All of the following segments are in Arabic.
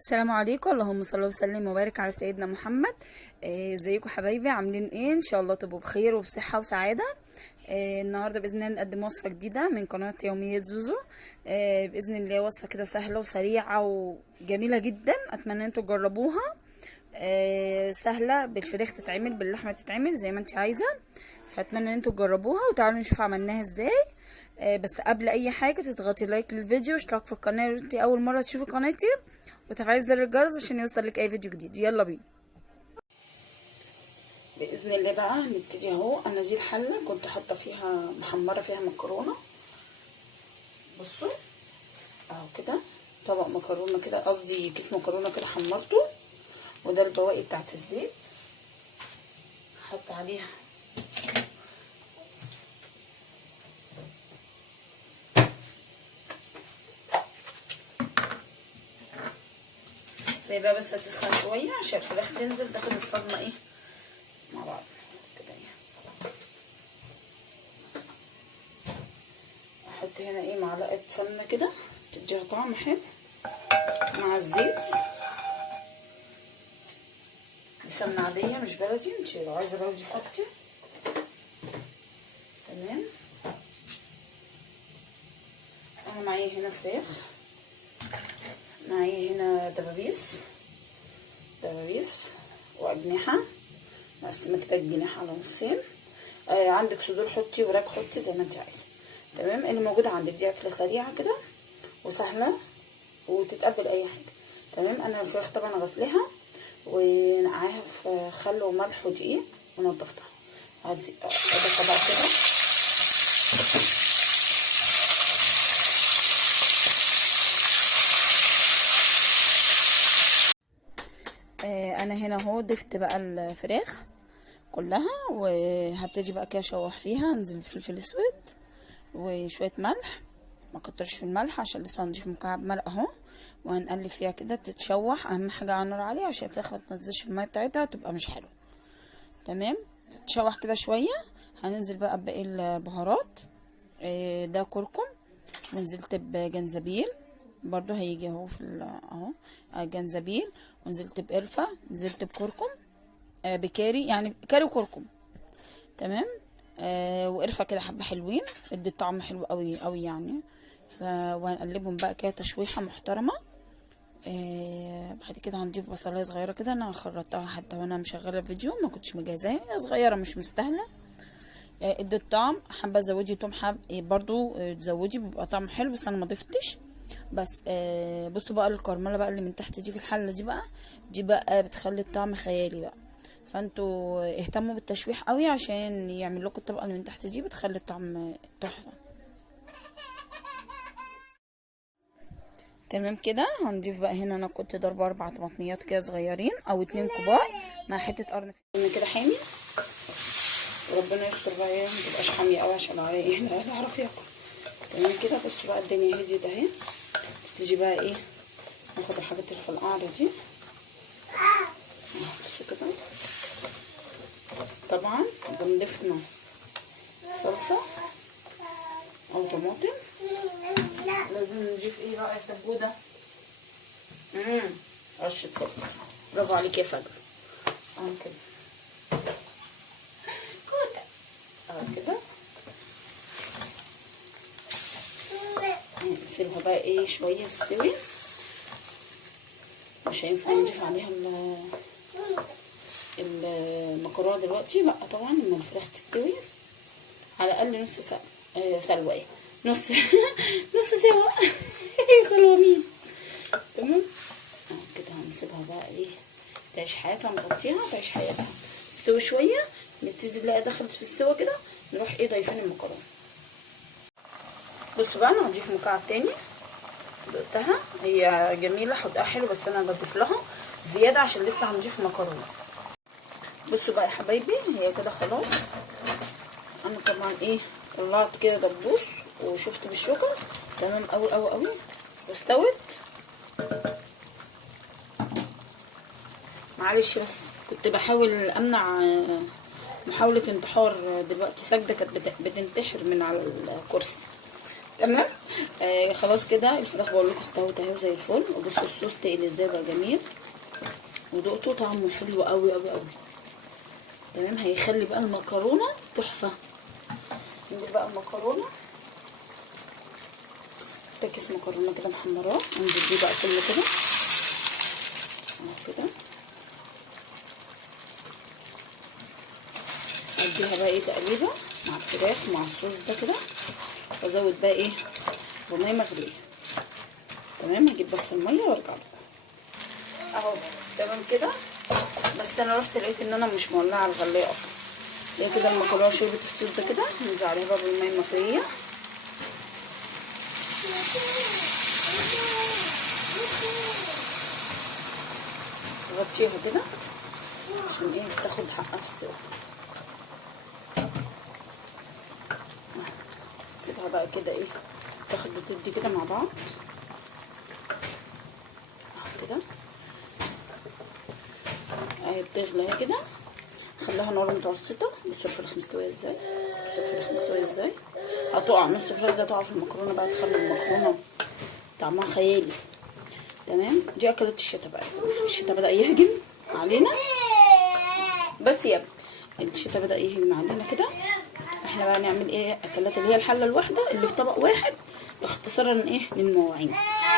السلام عليكم، اللهم صل وسلم وبارك على سيدنا محمد. ازيكم حبايبي؟ عاملين ايه؟ ان شاء الله تبقوا بخير وبصحه وسعاده. النهارده باذن الله نقدم وصفه جديده من قناه يوميات زوزو. باذن الله وصفه كده سهله وسريعه وجميله جدا، اتمنى انتوا تجربوها. سهله، بالفراخ تتعمل، باللحمه تتعمل، زي ما انت عايزه. فاتمنى ان انتوا تجربوها وتعالوا نشوف عملناها ازاي. بس قبل اي حاجه تضغطي لايك للفيديو واشتراك في القناه لو انت اول مره تشوفي قناتي، وتفعيل زر الجرس عشان يوصلك اي فيديو جديد. يلا بينا. باذن الله بقى نبتدي اهو. انا دي الحله كنت حاطه فيها محمره فيها مكرونه. بصوا اهو كده، طبق مكرونه كده، قصدي كيس مكرونه كده حمرته، وده البواقي بتاعت الزيت. هحط عليها سايبها بس هتسخن شويه عشان الفراخ تنزل تاخد الصدمه ايه مع بعض كده. احط هنا ايه معلقه سمنه كده تديها طعم حلو مع الزيت. دي سمنه عاديه مش بلدي، انت لو عايزه بلدي حطي. تمام. انا معايا هنا فراخ، معايا هنا دبابيس واجنحه، مقسمه كده الجناح على نصين. عندك صدور حطي، وراك حطي زي ما انت عايزه. تمام. اللي موجود عندك دي اكله سريعه كده وسهله وتتقبل اي حاجه. تمام. انا الفراخ طبعا غسلها ونقعاها في خل وملح ودقيق ونضفتها. اضيفها بقى كده. انا هنا اهو ضفت بقى الفراخ كلها، وهبتدي بقى كده اشوح فيها. انزل بالفلفل الاسود وشويه ملح، ما كترش في الملح عشان لسه هنضيف مكعب مرق اهو، وهنقلب فيها كده تتشوح. اهم حاجه على النار عاليه عشان الفراخ ما تنزلش الميه بتاعتها تبقى مش حلوه. تمام. تشوح كده شويه. هننزل بقى بباقي البهارات. ده كركم، ونزلت بجنزبيل برضو هيجي اهو في اهو جنزبيل، ونزلت بقرفه، نزلت بكركم، بكاري، يعني كاري وكركم. تمام. وقرفه كده حبه حلوين، ادي طعم حلو قوي قوي يعني. وهنقلبهم بقى كده تشويحه محترمه. بعد كده هنضيف بصلايه صغيره كده، انا خرطتها حتى وانا مشغله الفيديو، ما كنتش مجهزاها، صغيره مش مستاهله. ادي الطعم. حابه تزودي توم برضو تزودي، بيبقى طعم حلو، بس انا ما ضفتش. بس بصوا بقى الكرمله بقى اللي من تحت دي في الحله دي بقى بتخلي الطعم خيالي بقى. فانتوا اهتموا بالتشويح قوي عشان يعمل لكم الطبقه اللي من تحت دي، بتخلي الطعم تحفه. تمام كده. هنضيف بقى هنا، انا كنت ضربه 4 طماطميات كده صغيرين او 2 كبار مع حته قرن كده حامي. وربنا يستر بقى ايه متبقاش حاميه قوي عشان احنا نعرف ياكل. تمام كده. بصوا بقى الدنيا هديت اهي. تيجي بقى ايه ناخد الحاجات اللي في القعر دي. بصوا كده. طبعا بنضيفنا صلصه او طماطم. لازم نضيف ايه بقى يا سجوده؟ رشه صلصه. برافو عليك يا سجوده. اهو كده اهو كده. نسيبها بقى ايه شويه تستوي. مش هينفع نضيف عليها المكرونه دلوقتي، لا طبعا لما الفراخ تستوي على الاقل نص سلوى ايه نص نص سوا سلوى مين. تمام كده. هنسيبها بقى ايه تعيش حياتها، نغطيها تعيش حياتها تستوي شويه. نبتدي نلاقي دخلت في السوا كده، نروح ايه ضايفين المكرونه. بصوا بقى انا هضيف مكعب تاني. دقتها هي جميله، حطها حلو، بس انا بضيف لها زياده عشان لسه هنضيف مكرونه. بصوا بقى يا حبايبي، هي كده خلاص. انا طبعا ايه طلعت كده دبوس وشفت بالشوكه. تمام قوي قوي قوي واستوت. معلش بس كنت بحاول امنع محاوله انتحار. دلوقتي ساجده كانت بتنتحر من على الكرسي. تمام. خلاص كده الفراخ بقول لكم استوت اهي زي الفل. وبصوا الصوص تقل ازاي بقى جميل، ودقته طعمه حلو قوي قوي قوي. تمام. هيخلي بقى المكرونه تحفه. نجيب بقى المكرونه، ده كيس مكرونه كده محمراه، انزل بيه بقى كله كده اهو كده. اديها بقى ايه تقليبه مع الفراخ ومع الصوص ده كده، وازود بقى ايه بميه مغليه. تمام. هجيب بس الميه وارجع لكم اهو. تمام كده. بس انا رحت لقيت ان انا مش مولعه الغلايه اصلا. هي كده المكرونه شربت الصوص ده كده، هنزل عليها بقى بالميه المغليه. غطيها كده عشان ايه تاخد حقها في السوا. سيبها بقى كده ايه تاخد وتدي كده مع بعض اهو كده. اهي بتغلى كده، خليها نار متوسطه. بصوا الفراخ مستويه ازاي، بصوا الفراخ مستويه ازاي. هتقع نص الفراخ ده تقع في المكرونه بقى، تخلي المكرونه طعمها خيالي. تمام. دي اكلات الشتاء بقى. الشتاء بدأ يهجم علينا، بس يا ابني الشتاء بدأ يهجم علينا كده. احنا بقى نعمل ايه اكلات اللي هي الحله الواحده اللي في طبق واحد، اختصارا ايه للمواعين.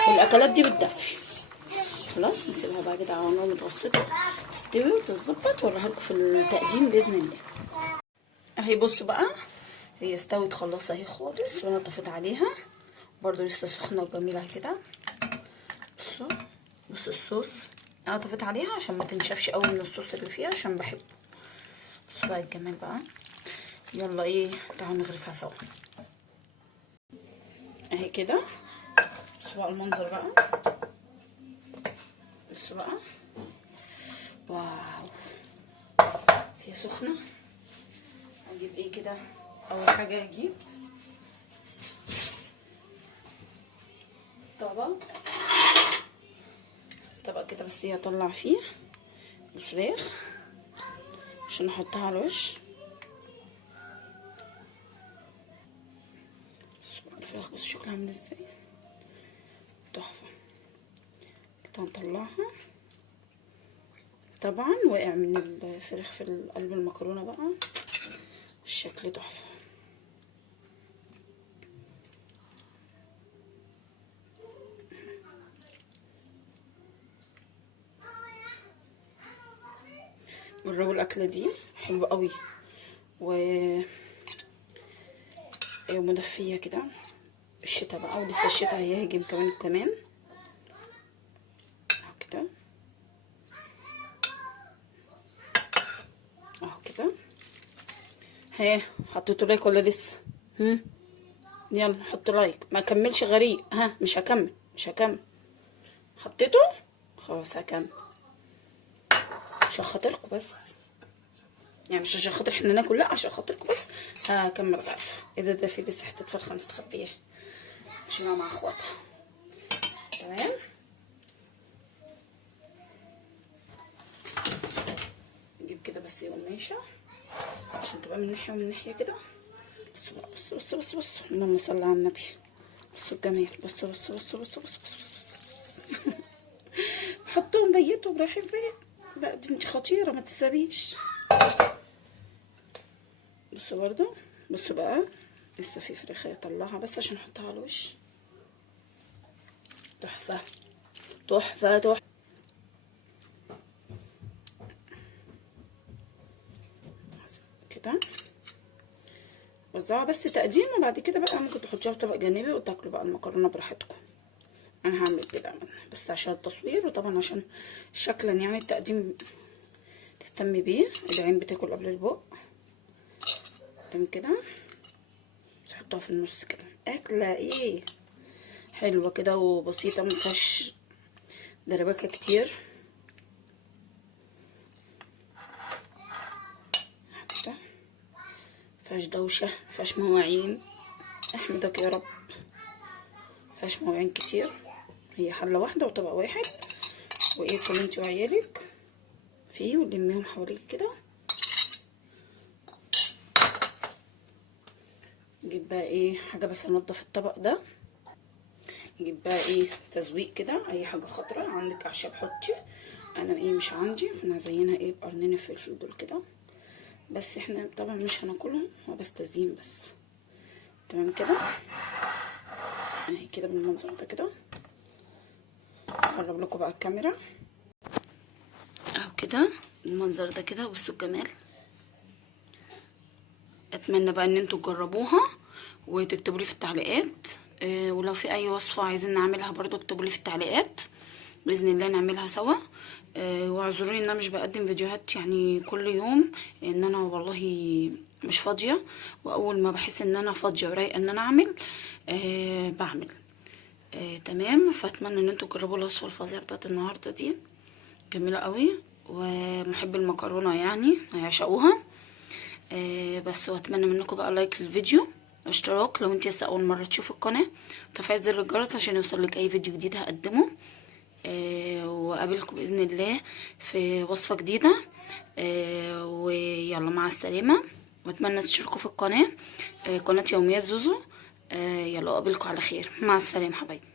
والاكلات دي بتدفي. خلاص نسيبها بقى كده على نار متوسطه تستوي وتتظبط، واوريها لكم في التقديم باذن الله. اهي بصوا بقى هي استوت خلاص اهي خالص، وانا طفيت عليها برضو لسه سخنه وجميله كده. بصوا الصوص انا طفيت عليها عشان ما تنشفش قوي من الصوص اللي فيها، عشان بحبه. بصوا بقى الجمال بقى. يلا ايه تعالوا نغرفها سوا اهي كده. بصوا بقى المنظر بقى، بصوا بقى. واو. بس هي سخنه. هجيب ايه كده، اول حاجه هجيب طبق كده بس هي هطلع فيه الفراخ عشان احطها على الوش. الفراخ بص شكلها عامل ازاي، تحفه كده. هنطلعها طبعا وقع من الفراخ في قلب المكرونه بقى، الشكل تحفه. جربوا الاكله دي حلوه قوي ومدفيه كده. الشتاء بقى ولسه الشتاء هيهجم كمان وكمان اهو كده اهو كده. ها حطيتوا لايك ولا لسه؟ يلا حطوا لايك. ما اكملش غريق. ها مش هكمل حطيته خلاص هكمل عشان خاطركم بس، يعني مش عشان خاطر احنا ناكل، لا عشان خاطركم بس. هكمل ضعف. ايه ده في لسه حته فرخه مستخبيه عشان مع اخواتها. تمام. نجيب كده بس قماشه عشان تبقى من ناحيه ومن ناحيه كده. بصوا بقى، بصوا اللهم صل على النبي. بصوا الجمال. بصوا حطوهم بيتهم رايحين فين بقى، دي انت خطيره ما تسابيش. بصوا برضو، بصوا بقى لسه في فراخ هطلعها بس عشان احطها على الوش. تحفه كده. وزعوها بس تقديم، وبعد كده بقى ممكن تحطيها في طبق جانبي وتاكلوا بقى المكرونه براحتكم. انا هعمل كده بس عشان التصوير، وطبعا عشان شكلا يعني التقديم تهتمي بيه. العين بتاكل قبل البق. تمام كده. تحطوها في النص كده. اكله ايه حلوه كده وبسيطه، مفيهاش دربكه كتير. مفيهاش دوشه، مفيهاش مواعين. احمدك يا رب. مفيهاش مواعين كتير، هي حله واحده وطبق واحد، وايه كل انت وعيالك فيه ولميهم حواليك كده. نجيب بقى ايه حاجه بس انضف الطبق ده نجيب بقى ايه تزويق كده، اي حاجه خضراء عندك اعشاب حطي، انا ايه مش عندي، فانا هزينها ايه بقرنين الفلفل دول كده. بس احنا طبعا مش هناكلهم، هو بس تزيين بس. تمام كده اهي كده بالمنظر ده كده. اقرب لكم بقى الكاميرا اهو كده المنظر ده كده. بصوا الجمال. اتمنى بقى ان انتوا تجربوها وتكتبوا لي في التعليقات. ولو في اي وصفه عايزين نعملها برضو اكتبوا لي في التعليقات، باذن الله نعملها سوا. واعذروني ان انا مش بقدم فيديوهات يعني كل يوم، لان انا والله مش فاضيه، واول ما بحس ان انا فاضيه ورايقه ان انا اعمل بعمل. تمام. فاتمنى ان انتوا تجربوا الوصفه الفظيعه بتاعت النهارده دي، جميله قوي، ومحب المكرونه يعني هيعشقوها. بس واتمنى منكم بقى لايك للفيديو، اشتراك لو انت لسه اول مره تشوف القناه، وتفعيل زر الجرس عشان يوصلك اي فيديو جديد هقدمه. وقابلكم باذن الله في وصفه جديده. ويلا مع السلامه، واتمنى تشتركوا في القناه، قناه يوميات زوزو. يلا اقابلكم على خير، مع السلامه حبايبي.